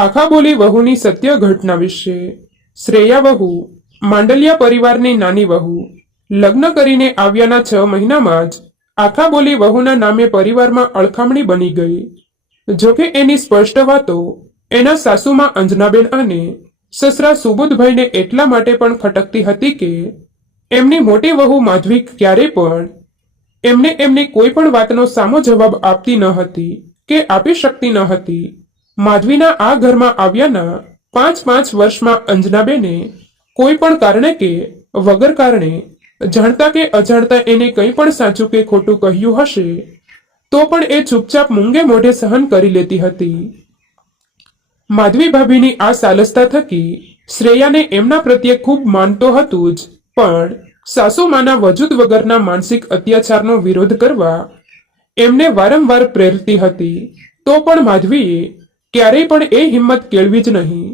આખા બોલી વહુની સત્ય ઘટના વિશે. શ્રેયા વહુ માંડલિયા પરિવારની નાની વહુ. લગ્ન કરીને આવ્યાના 6 મહિનામાં જ આખા બોલી વહુના નામે પરિવારમાં અળખામણી બની ગઈ. જોકે એની સ્પષ્ટ વાતો એના સાસુમાં અંજનાબેન અને સસરા સુબોધભાઈને એટલા માટે પણ ખટકતી હતી કે એમની મોટી વહુ માધવી ક્યારે પણ એમને એમની કોઈ પણ વાતનો સામો જવાબ આપતી ન હતી કે આપી શકતી ન હતી. માધવીના આ ઘરમાં આવ્યાના 5 વર્ષમાં અંજનાબેને કોઈ પણ કારણે કે વગર કારણે જાણતા કે અજાણતા એને કંઈ પણ સાચું કે ખોટું કહ્યું હશે તો પણ એ ચૂપચાપ મૂંગે મોઢે સહન કરી લેતી હતી. માધવી ભાભીની આ સાલસતા થકી શ્રેયાને એમના પ્રત્યે ખૂબ માનતો હતું જ, પણ સાસુમાના વજૂદ વગરના માનસિક અત્યાચારનો વિરોધ કરવા એમને વારંવાર પ્રેરતી હતી. તો પણ માધવીએ ક્યારેય પણ એ હિંમત કેળવી જ નહીં.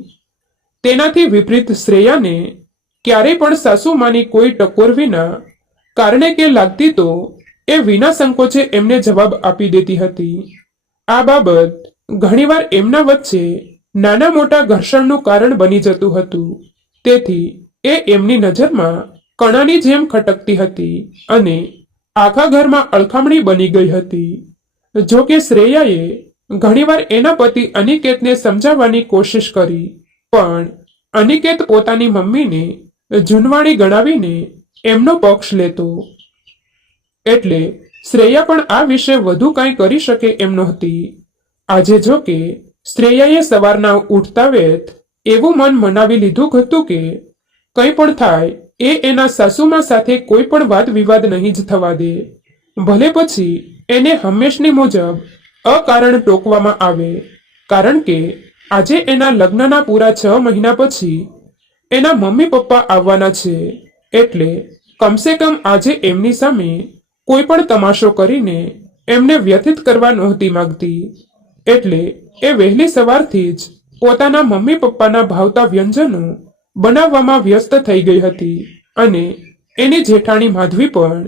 તેનાથી વિપરીત શ્રેયાને ક્યારેય પણ સાસુમાની કોઈ ટકોર વિના કારણે કે લાગતી તો એ વિના સંકોચે એમને જવાબ આપી દેતી હતી. આ બાબત ઘણીવાર એમના વચ્ચે નાના મોટા ઘર્ષણનું કારણ બની જતું હતું. તેથી એ એમની નજરમાં કણાની જેમ ખટકતી હતી અને આખા ઘરમાં અળખામણી બની ગઈ હતી. જો કે શ્રેયાએ ઘણીવાર એના પતિ અનિકેતને સમજાવવાની કોશિશ કરી, પણ અનિકેત પોતાની મમ્મીને જૂનવાણી ગણાવીને એમનો પક્ષ લેતો. એટલે શ્રેયા પણ આ વિશે વધુ કાંઈ કરી શકે એમ નહોતી. આજે જો કે શ્રેયાએ સવારના ઉઠતા વેત એવું મન મનાવી લીધું હતું કે કંઈ પણ થાય એ એના સાસુમા સાથે કોઈ પણ વાદ વિવાદ નહીં જ થવા દે, ભલે પછી એને હંમેશની મુજબ અકારણ ટોકવામાં આવે. કારણ કે આજે એના લગ્નના પૂરા 6 મહિના પછી એના મમ્મી પપ્પા આવવાના છે. એટલે કમસે કમ આજે એમની સામે કોઈ પણ તમાશો કરીને એમને વ્યથિત કરવા નહોતી માંગતી. એટલે એ વહેલી સવારથી જ પોતાના મમ્મી પપ્પાના ભાવતા વ્યંજનો બનાવવામાં વ્યસ્ત થઈ ગઈ હતી અને એની જેઠાણી માધવી પણ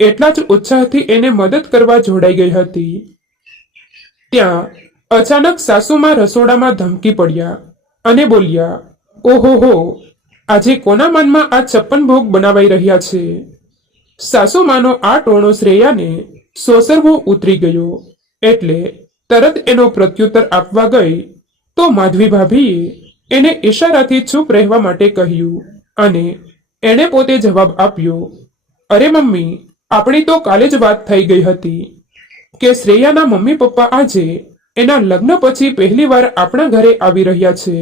એટલા જ ઉત્સાહથી એને મદદ કરવા જોડાઈ ગઈ હતી. ત્યાં અચાનક સાસુમાં રસોડામાં ધમકી પડ્યા અને બોલ્યા, ઓહો હો, આજે કોના મનમાં આ 56 ભોગ બનાવાઈ રહ્યા છે? સાસુમાનો આ ટોણો શ્રેયાને સોસરવો ઉતરી ગયો. એટલે તરત એનો પ્રત્યુત્તર આપવા ગઈ તો માધવી ભાભીએ એને ઈશારાથી ચૂપ રહેવા માટે કહ્યું અને એણે પોતે જવાબ આપ્યો, અરે મમ્મી, આપણી તો કાલે જ વાત થઈ ગઈ હતી કે શ્રેયાના મમ્મી પપ્પા આજે એના લગ્ન પછી પહેલી વાર આપણા ઘરે આવી રહ્યા છે.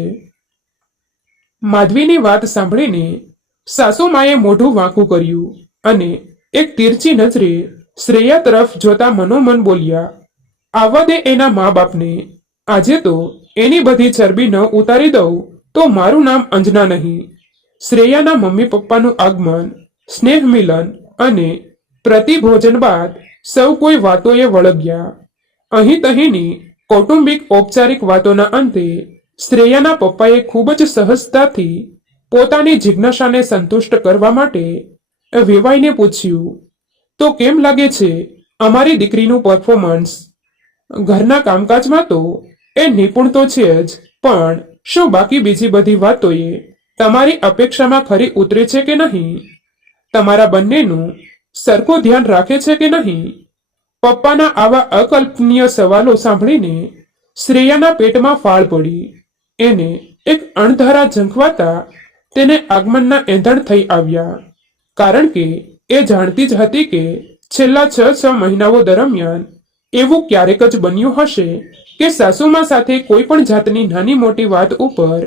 માધવીની વાત સાંભળીને સાસુમાએ મોઢું વાંકું કર્યું અને એક તીરછી નજરે શ્રેયા તરફ જોતા મનોમન બોલ્યા, આવવા દે એના મા બાપને. આજે તો એની બધી ચરબી ન ઉતારી દઉં તો મારું નામ અંજના નહીં. શ્રેયાના મમ્મી પપ્પાનું આગમન, સ્નેહ મિલન અને પ્રતિભોજન બાદ સૌ કોઈ વાતોએ વળગ્યા. અહીં તહીંની કૌટુંબિક ઔપચારિક વાતોના અંતે શ્રેયાના પપ્પાએ ખૂબ જ સહજતાથી પોતાની જિજ્ઞાસાને સંતુષ્ટ કરવા માટે વેવાઈને પૂછ્યું, તો કેમ લાગે છે અમારી દીકરીનું પરફોર્મન્સ? ઘરના કામકાજમાં તો એ નિપુણ તો છે જ, પણ શું બાકી બીજી બધી વાતોએ તમારી અપેક્ષામાં ખરી ઉતરે છે કે નહીં? તમારા બંનેનું સરખું ધ્યાન રાખે છે કે નહીં? પપ્પાના આવા અકલ્પનીય સવાલો સાંભળીને શ્રેયાના પેટમાં ફાળ પડી. એને એક અણધારા ઝંખવાતા તેને આગમનના એંધણ થઈ આવ્યા. કારણ કે એ જાણતી જ હતી કે છેલ્લા 6 મહિનાઓ દરમિયાન એવું ક્યારેક જ બન્યું હશે કે સાસુમા સાથે કોઈ પણ જાતની નાની મોટી વાત ઉપર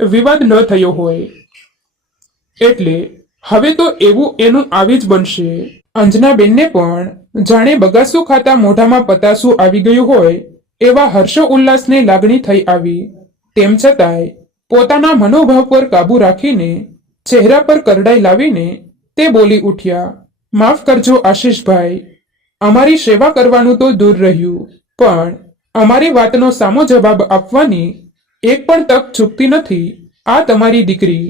વિવાદ ન થયો હોય. એટલે હવે તો એવું એનું આવી જ બનશે. અંજનાબેનને પણ જાણે બગાસું ખાતા મોઢામાં પતાસું આવી ગયું હોય એવા હર્ષો ઉલ્લાસની લાગણી થઈ આવી. તેમ છતાંય પોતાના મનોભાવ પર કાબુ રાખીને ચહેરા પર કરડાઈ લાવીને તે બોલી ઉઠ્યા, માફ કરજો આશીષભાઈ, અમારી સેવા કરવાનું તો દૂર રહ્યું, પણ અમારી વાતનો સામો જવાબ આપવાની એક પણ તક ચૂકતી નથી આ તમારી દીકરી.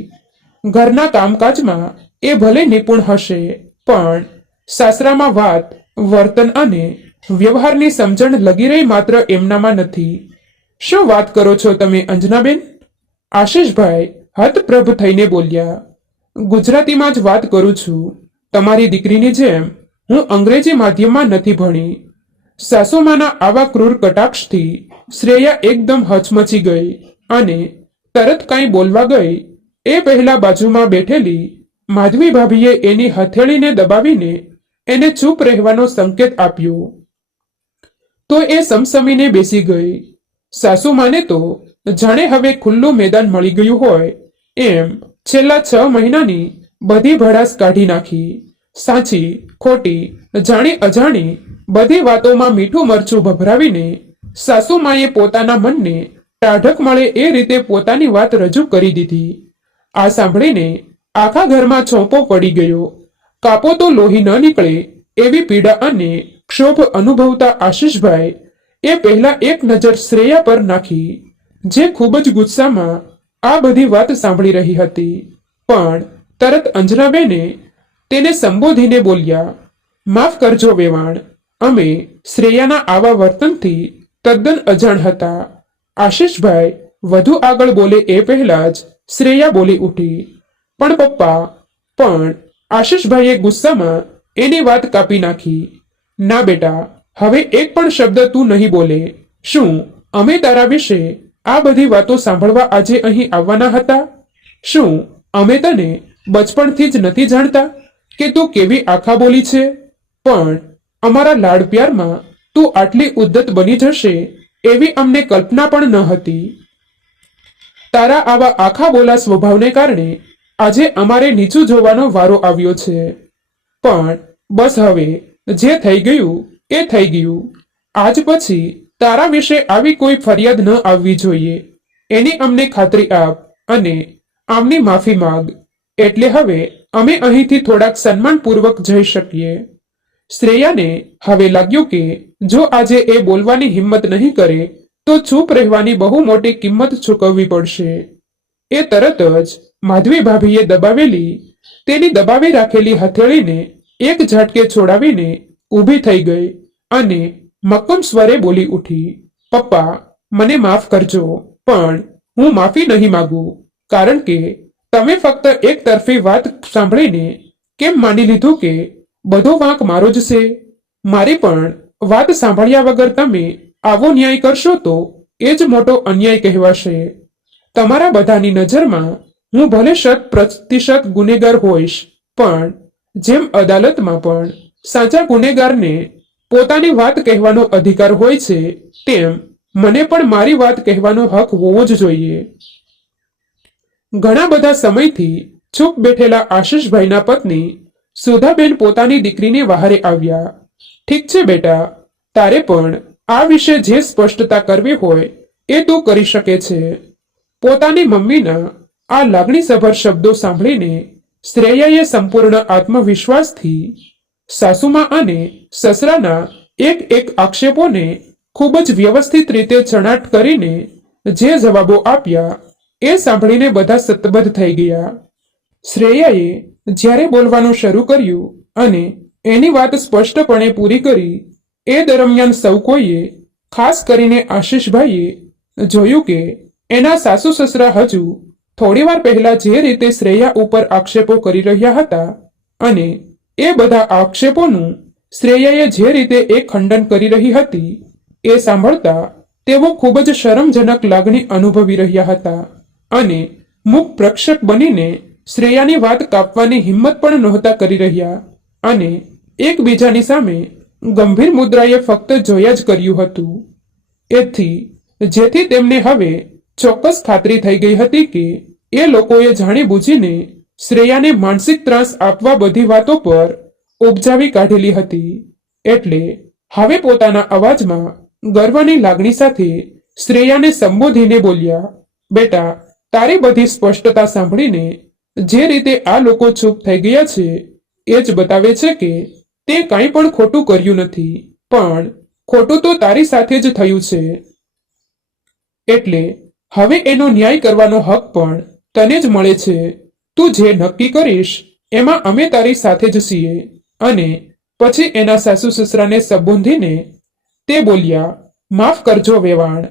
ઘરના કામકાજમાં એ ભલે નિપુણ હશે, પણ સાસરામાં વાત, વર્તન અને વ્યવહારની સમજણ લગી રહી માત્ર એમનામાં નથી. શું વાત કરો છો તમે અંજનાબેન? આશીષભાઈ હતપ્રભ થઈને બોલ્યા. ગુજરાતીમાં જ વાત કરું છું. તમારી દીકરીની જેમ હું અંગ્રેજી માધ્યમમાં નથી ભણી. સાસુમાના આવા ક્રૂર કટાક્ષથી શ્રેયા એકદમ હચમચી ગઈ અને તરત કાંઈ બોલવા ગઈ એ પહેલા બાજુમાં બેઠેલી માધવી ભાભીએ એની હથેળીને દબાવીને એને ચૂપ રહેવાનો સંકેત આપ્યો. તો એ સમસમીને બેસી ગઈ. સાસુમાને તો જાણે હવે ખુલ્લું મેદાન મળી ગયું હોય એમ છેલ્લા 6 મહિનાની બધી ભડાસ કાઢી નાખી. સાચી ખોટી જાણી અજાણી બધી વાતોમાં મીઠું મરચું ભભરાવીને સાસુમાએ પોતાના મનને ટાઢક મળે એ રીતે પોતાની વાત રજૂ કરી દીધી. આ સાંભળીને આખા ઘરમાં ચોંપો પડી ગયો. કાપો તો લોહી ન નીકળે એવી પીડા અને ક્ષોભ અનુભવતા આશીષભાઈ એ પહેલા એક નજર શ્રેયા પર નાખી, જે ખૂબ જ ગુસ્સામાં આ બધી વાત સાંભળી રહી હતી. પણ તરત અંજનાબેને તેને સંબોધીને બોલ્યા, માફ કરજો વેવાણ, અમે શ્રેયાના આવા વર્તનથી તદ્દન અજાણ હતા. આશીષભાઈ વધુ આગળ બોલે એ પહેલા જ શ્રેયા બોલી ઉઠી, પણ પપ્પા, પણ આશીષભાઈએ ગુસ્સામાં એની વાત કાપી નાખી. ના બેટા, હવે એક પણ શબ્દ તું નહીં બોલે. શું અમે તારા વિશે આ બધી વાતો સાંભળવા આજે અહીં આવવાના હતા? શું અમે તને બચપણથી જ નથી જાણતા કે તું કેવી આખા બોલી છે? પણ અમારા લાડ પ્યારમાં તું આટલી ઉદ્ધત બની જશે એવી અમને કલ્પના પણ ન હતી. તારા આવા આખા બોલા સ્વભાવને કારણે આજે અમારે નીચું જોવાનો વારો આવ્યો છે. પણ બસ હવે જે થઈ ગયું એ થઈ ગયું. આજ પછી તારા વિશે આવી કોઈ ફરિયાદ ન આવવી જોઈએ એની અમને ખાતરી આપ અને આમની માફી માંગ. એટલે હવે અમે અહીંથી થોડાક સન્માનપૂર્વક જઈ શકીએ. શ્રેયાને હવે લાગ્યું કે જો આજે એ બોલવાની હિંમત નહીં કરે તો ચૂપ રહેવાની બહુ મોટી કિંમત ચૂકવવી પડશે. એ તરત જ માધવી ભાભીએ દબાવેલી તેની દબાવી રાખેલી હથેળીને એક ઝાટકે છોડાવીને ઊભી થઈ ગઈ અને મક્કમ સ્વરે બોલી ઉઠી, પપ્પા, મને માફ કરજો, પણ હું માફી નહીં માંગુ, કારણ કે તમે ફક્ત એક તરફી વાત સાંભળીને કેમ માની લીધું કે બધો વાંક મારો જ છે? મારી પણ વાત સાંભળ્યા વગર તમે આવો ન્યાય કરશો તો એ જ મોટો અન્યાય કહેવાશે. તમારા બધાની નજરમાં હું ભલે 100% ગુનેગાર હોઈશ, પણ જેમ અદાલતમાં પણ સાચા ગુનેગારને પોતાની વાત કહેવાનો અધિકાર હોય છે, તેમ મને પણ મારી વાત કહેવાનો હક હોવો જ જોઈએ. ઘણા બધા સમયથી ચૂપ બેઠેલા આશીષભાઈના પત્ની સુધાબેન પોતાની દીકરીની વહારે આવ્યા. ઠીક છે બેટા, તારે પણ આ વિશે જે સ્પષ્ટતા કરવી હોય એ તું કરી શકે છે. પોતાની મમ્મીના આ લાગણીસભર શબ્દો સાંભળીને શ્રેયાએ સંપૂર્ણ આત્મવિશ્વાસથી સાસુમા અને સસરાના એક આક્ષેપોને ખૂબ જ વ્યવસ્થિત રીતે ચણાટ કરીને જે જવાબો આપ્યા એ સાંભળીને બધા સતબદ્ધ થઈ ગયા. શ્રેયાએ જ્યારે બોલવાનું શરૂ કર્યું અને એની વાત સ્પષ્ટપણે પૂરી કરી એ દરમિયાન સૌ કોઈએ, ખાસ કરીને આશીષભાઈએ જોયું કે એના સાસુ સસરા હજુ થોડીવાર પહેલા જે રીતે શ્રેયા ઉપર આક્ષેપો કરી રહ્યા હતા અને એ બધા આક્ષેપોનું શ્રેયાએ જે રીતે એ ખંડન કરી રહી હતી એ સાંભળતા તેઓ ખૂબ જ શરમજનક લાગણી અનુભવી રહ્યા હતા અને મુખ પ્રક્ષેપ બનીને શ્રેયાની વાત કાપવાની હિંમત પણ નહોતા કરી રહ્યા અને એકબીજાની સામે ગંભીર મુદ્રાએ ફક્ત જોયા જ કર્યું હતું. જેથી તેમને હવે ચોક્કસ ખાતરી થઈ ગઈ હતી કે એ લોકોએ જાણી બૂજીને શ્રેયાને માનસિક ત્રાસ આપવા બધી વાતો પર ઉપજાવી કાઢેલી હતી. એટલે હવે પોતાના અવાજમાં ગર્વની લાગણી સાથે શ્રેયાને સંબોધીને બોલ્યા, બેટા, તારી બધી સ્પષ્ટતા સાંભળીને જે રીતે આ લોકો ચૂપ થઈ ગયા છે એ જ બતાવે છે કે તે કંઈ પણ ખોટું કર્યું નથી, પણ ખોટું તો તારી સાથે જ થયું છે. એટલે હવે એનો ન્યાય કરવાનો હક પણ તને જ મળે છે. તું જે નક્કી કરીશ એમાં અમે તારી સાથે જ છીએ. અને પછી એના સાસુ સસરાને સંબોધીને તે બોલ્યા, માફ કરજો વેવાણ,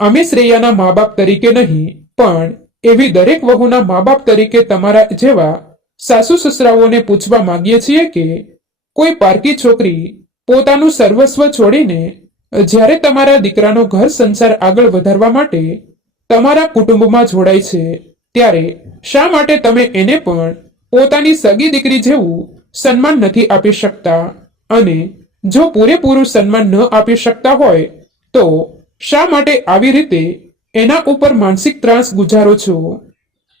અમે શ્રેયાના મા બાપ તરીકે નહીં, પણ એવી દરેક વહુના મા બાપ તરીકે તમારા જેવા સાસુ સસરાઓને પૂછવા માંગીએ છીએ કે કોઈ પારકી છોકરી પોતાનું સર્વસ્વ છોડીને જ્યારે તમારા દીકરાનો ઘર સંસાર આગળ વધારવા માટે તમારા કુટુંબમાં જોડાય છે, ત્યારે શા માટે તમે એને પણ પોતાની સગી દીકરી જેવું સન્માન નથી આપી શકતા? અને જો પૂરેપૂરું સન્માન ન આપી શકતા હોય તો શા માટે આવી રીતે એના ઉપર માનસિક ત્રાસ ગુજારો છો?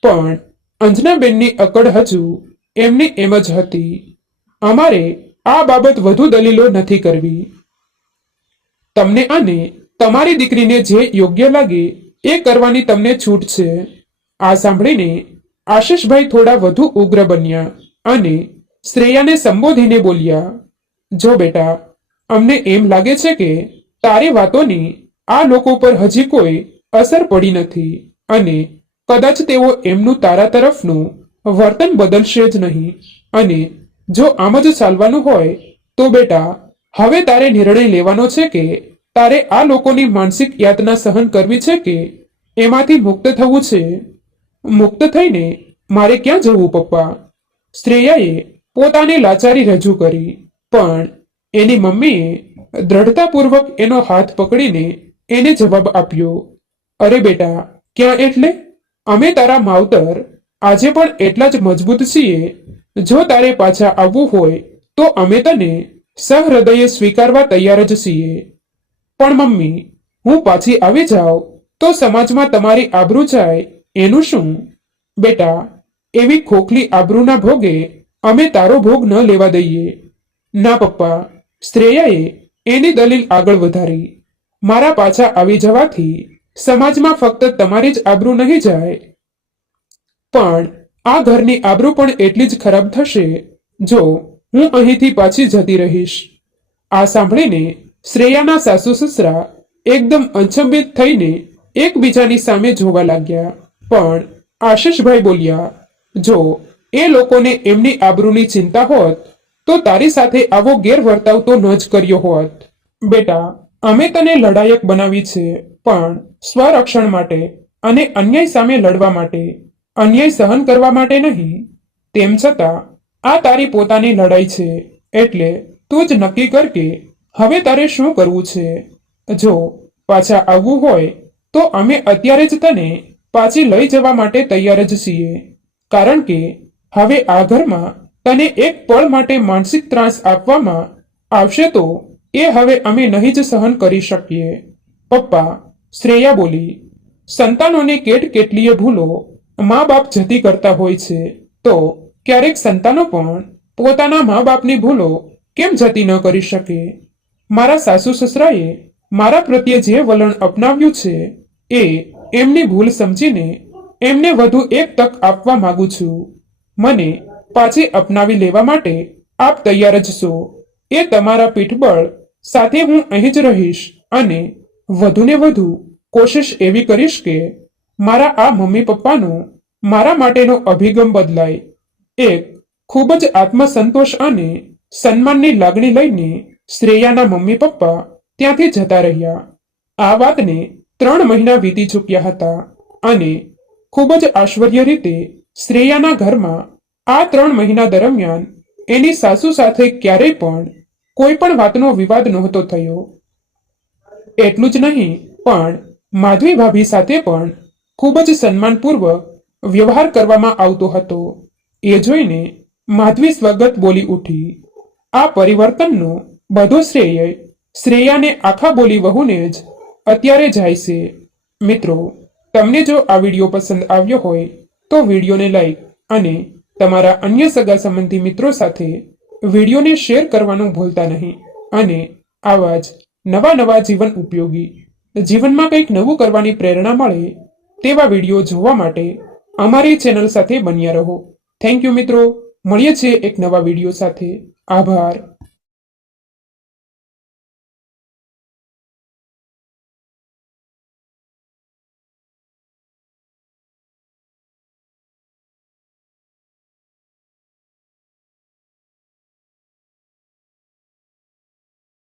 પણ અંજનાબેનની અકડ હજુ એમની એમ જ હતી. અમારે આ બાબત વધુ દલીલો નથી કરવી. તમને અને તમારી દીકરીને જે યોગ્ય લાગે એ કરવાની તમને છૂટ છે. આ સાંભળીને આશીષભાઈ થોડા વધુ ઉગ્ર બન્યા અને શ્રેયાને સંબોધીને બોલ્યા, જો બેટા, અમને એમ લાગે છે કે તારી વાતોની આ લોકો પર હજી કોઈ અસર પડી નથી અને કદાચ તેઓ એમનું તારા તરફનું વર્તન બદલશે જ નહીં. અને જો આમ જ ચાલવાનું હોય તો બેટા, હવે તારે નિર્ણય લેવાનો છે કે તારે આ લોકોની માનસિક યાતના સહન કરવી છે કે એમાંથી મુક્ત થવું છે. મુક્ત થઈને મારે ક્યાં જવું પપ્પા? શ્રેયાએ પોતાની લાચારી રજૂ કરી, પણ એની મમ્મીએ દ્રઢતાપૂર્વક એનો હાથ પકડીને એને જવાબ આપ્યો, અરે બેટા, ક્યાં એટલે? અમે તારા માવતર આજે પણ એટલા જ મજબૂત છીએ. જો તારે પાછા આવવું હોય તો અમે તને સહૃદયે સ્વીકારવા તૈયાર જ છીએ. પણ મમ્મી, હું પાછી આવી જાઉં તો સમાજમાં તમારી આબરૂ જાય એનું શું? બેટા, એવી ખોખલી આબરૂના ભોગે અમે તારો ભોગ ન લેવા દઈએ. ના પપ્પા, શ્રેયાએ એની દલીલ આગળ વધારી, મારા પાછા આવી જવાથી સમાજમાં ફક્ત તમારી જ આબરૂ નહીં જાય, પણ આ ઘરની આબરૂ પણ એટલી જ ખરાબ થશે જો હું અહીંથી પાછી જતી રહીશ. આ સાંભળીને શ્રેયાના સાસુ સસરા એકદમ અચંબિત થઈને એકબીજાની સામે જોવા લાગ્યા. પણ આશીષભાઈ બોલ્યા, જો એ લોકોને એમની આબરૂની ચિંતા હોત તો તારી સાથે આવો ગેરવર્તાવ તો ન જ કર્યો હોત. બેટા, અમે તને લડાયક બનાવી છે, પણ સ્વરક્ષણ માટે અને અન્યાય સામે લડવા માટે, અન્યાય સહન કરવા માટે નહીં. તેમ છતાં આ તારી પોતાની લડાઈ છે, એટલે તું જ નક્કી કર કે હવે તારે શું કરવું છે. જો પાછા આવવું હોય તો અમે અત્યારે જ તને પાછી લઈ જવા માટે તૈયાર જ છીએ, કારણ કે હવે આ ઘરમાં તને એક પળ માટે માનસિક ત્રાસ આપવામાં આવશે તો એ હવે અમે નહીં જ સહન કરી શકીએ. પપ્પા, શ્રેયા બોલી, સંતાનોને કેટલીય ભૂલો મા બાપ જતી કરતા હોય છે, તો ક્યારેક સંતાનો પણ પોતાના મા બાપની ભૂલો કેમ જતી ન કરી શકે? મારા સાસુ સસરાએ મારા પ્રત્યે જે વલણ અપનાવ્યું છે એ એમની ભૂલ સમજીને એમને વધુ એક તક આપવા માંગુ છું. મને પાછી અપનાવી લેવા માટે આપ તૈયાર જ છો એ તમારા પીઠબળ સાથે હું અહીં જ રહીશ અને વધુને વધુ કોશિશ એવી કરીશ કે મારા આ મમ્મી પપ્પાનો મારા માટેનો અભિગમ બદલાય. એક ખૂબ જ આત્મસંતોષ અને સન્માનની લાગણી લઈને શ્રેયાના મમ્મી પપ્પા ત્યાંથી જતા રહ્યા. આ વાતને 3 મહિના વીતી ચૂક્યા હતા અને ખૂબ જ આશ્ચર્ય રીતે શ્રેયાના ઘરમાં આ 3 મહિના દરમિયાન એની સાસુ સાથે ક્યારેય પણ કોઈ પણ વાતનો વિવાદ નહોતો થયો. એટલું જ નહીં, પણ માધવી ભાભી સાથે પણ ખૂબ જ સન્માનપૂર્વક વ્યવહાર કરવામાં આવતો હતો. એ જોઈને માધવી સ્વગત બોલી ઉઠી, આ પરિવર્તનનો બધો શ્રેય શ્રેયાને આખા બોલી વહુને જ અત્યારે જાય છે. મિત્રો, તમને જો આ વિડીયો પસંદ આવ્યો હોય તો વિડીયોને લાઈક અને તમારા અન્ય સગા સંબંધી મિત્રો સાથે વિડીયોને શેર કરવાનું ભૂલતા નહીં. અને આવા જ નવા જીવન ઉપયોગી, જીવનમાં કંઈક નવું કરવાની પ્રેરણા મળે તેવા વિડીયો જોવા માટે અમારી ચેનલ સાથે બન્યા રહો. થેન્ક યુ મિત્રો. મળીએ છીએ એક નવા વિડીયો સાથે. આભાર.